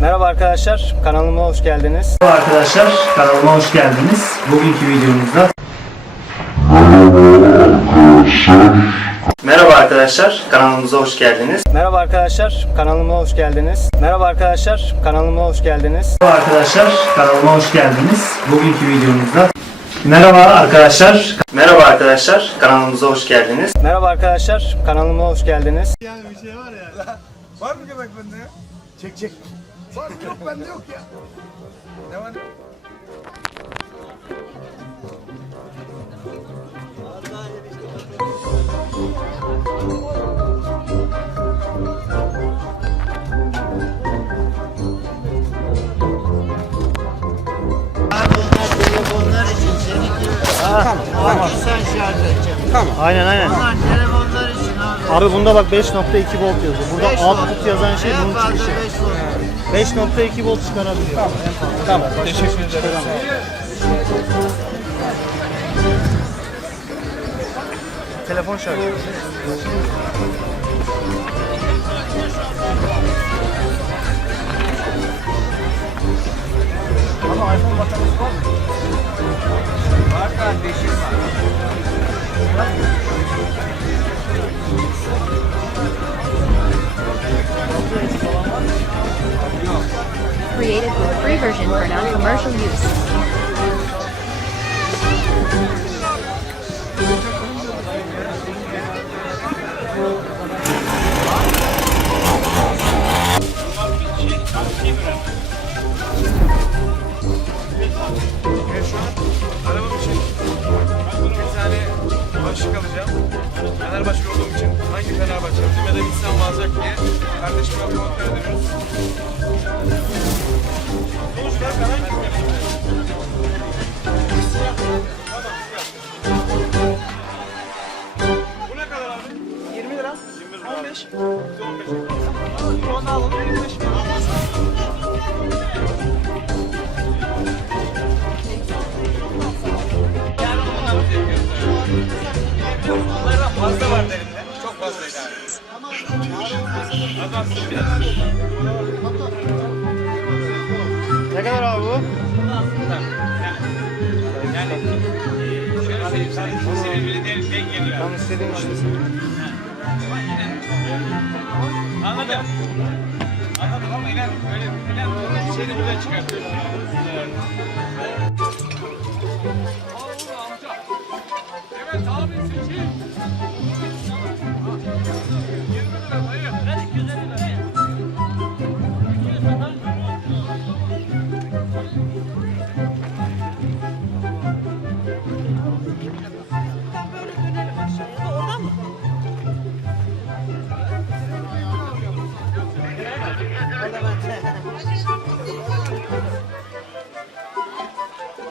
Merhaba arkadaşlar, kanalıma hoş geldiniz. Merhaba arkadaşlar, kanalıma hoş geldiniz. Bugünkü videomuzda Merhaba arkadaşlar, kanalımıza hoş geldiniz. Merhaba arkadaşlar, kanalıma hoş geldiniz. Merhaba arkadaşlar, kanalıma hoş geldiniz. Merhaba arkadaşlar, kanalıma hoş geldiniz. Bugünkü videomuzda Merhaba arkadaşlar, Merhaba arkadaşlar, kanalımıza hoş geldiniz. Merhaba arkadaşlar, kanalıma hoş geldiniz. Var mı göbek bende ya? Çek çek. Var yok bende yok ya. Ne var? telefonlar için seninki tamam. sen şarj edeceksin. Aynen aynen. Bunlar telefonlar için abi. Abi bunda bak 5.2 volt yazıyor. Burada 5 output volt. yazan şey bunun çıkışı. 5 volt. 5.2 volt çıkarabiliyor. Tamam, teşekkür ederim. Telefon şarjı. Ama iPhone bataryası var mı? Var kardeşim var. Non-commercial use. Başlık alacağım. Fenerbahçe olduğum için hangi Fenerbahçe alacağım ya da mi alacak diye kardeşime kontrol ediyoruz. Bu ne kadar abi? 20 lira. 20 lira. 15. 15. Onu alalım 25 lira. Bunlardan fazla vardı elimde. Çok fazlaydı abi. Az biraz. Ne kadar abi bu? Yani şöyle söyleyeyim sana. Senin bile denk geliyor. Tam istediğim işte. Anladım. Anladım ama inan öyle inan şeyini buradan çıkartıyor.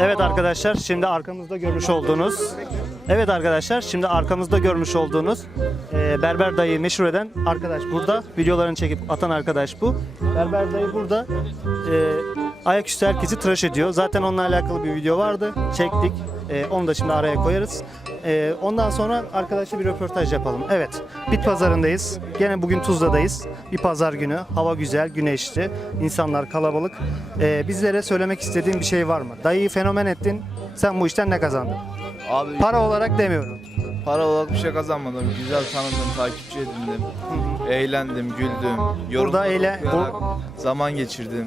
Evet arkadaşlar şimdi arkamızda görmüş olduğunuz Evet arkadaşlar şimdi arkamızda görmüş olduğunuz e, Berber dayı meşhur eden arkadaş burada. Videolarını çekip atan arkadaş bu. Berber dayı burada e, ayaküstü herkesi tıraş ediyor. Zaten onunla alakalı bir video vardı. Çektik. E, onu da şimdi araya koyarız. E, ondan sonra arkadaşla bir röportaj yapalım. Evet. Bit pazarındayız. Gene bugün Tuzla'dayız. Bir pazar günü. Hava güzel, güneşli. insanlar kalabalık. E, bizlere söylemek istediğin bir şey var mı? Dayıyı fenomen ettin. Sen bu işten ne kazandın? Abi Para olarak demiyorum. para olarak bir şey kazanmadım. Güzel tanıdım, takipçi edindim. Eğlendim, güldüm. Yorumlar eyle- okuyarak zaman geçirdim.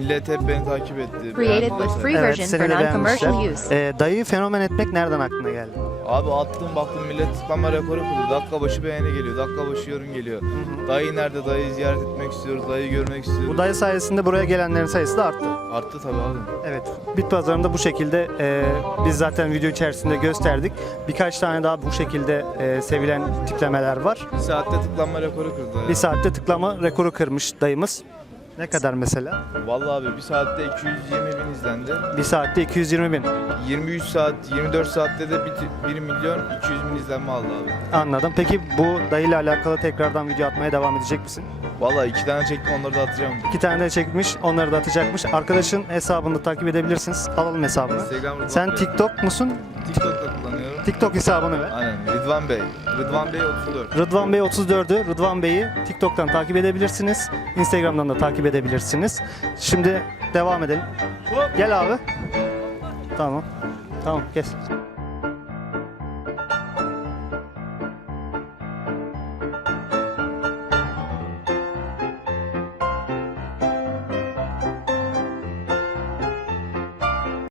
Millet hep beni takip etti. Created with free Evet, version seni for de non-commercial beğenmişler. use. Ee, dayıyı fenomen etmek nereden aklına geldi? Abi attım baktım millet tıklama rekoru kırdı. Dakika başı beğeni geliyor, dakika başı yorum geliyor. Dayı nerede? Dayıyı ziyaret etmek istiyoruz, dayıyı görmek istiyoruz. Bu dayı sayesinde buraya gelenlerin sayısı da arttı. Arttı tabii abi. Evet, bit pazarında bu şekilde e, biz zaten video içerisinde gösterdik. Birkaç tane daha bu şekilde e, sevilen tiplemeler var. Bir saatte tıklanma rekoru kırdı. Bir saatte tıklama rekoru kırmış dayımız. Ne kadar mesela? Vallahi abi bir saatte 220 bin izlendi. Bir saatte 220 bin. 23 saat, 24 saatte de 1 milyon 200 bin izlenme aldı abi. Anladım. Peki bu dayıyla alakalı tekrardan video atmaya devam edecek misin? Vallahi iki tane çektim onları da atacağım. İki tane de çekmiş, onları da atacakmış. Arkadaşın hesabını da takip edebilirsiniz. Alalım hesabını. Sen. TikTok musun? TikTok'ta kullanıyorum. TikTok hesabını ver. Aynen Rıdvan Bey. Rıdvan Bey 34. Rıdvan Bey 34'ü Rıdvan Bey'i TikTok'tan takip edebilirsiniz. Instagram'dan da takip edebilirsiniz. Şimdi devam edelim. Gel abi. Tamam. Tamam kes.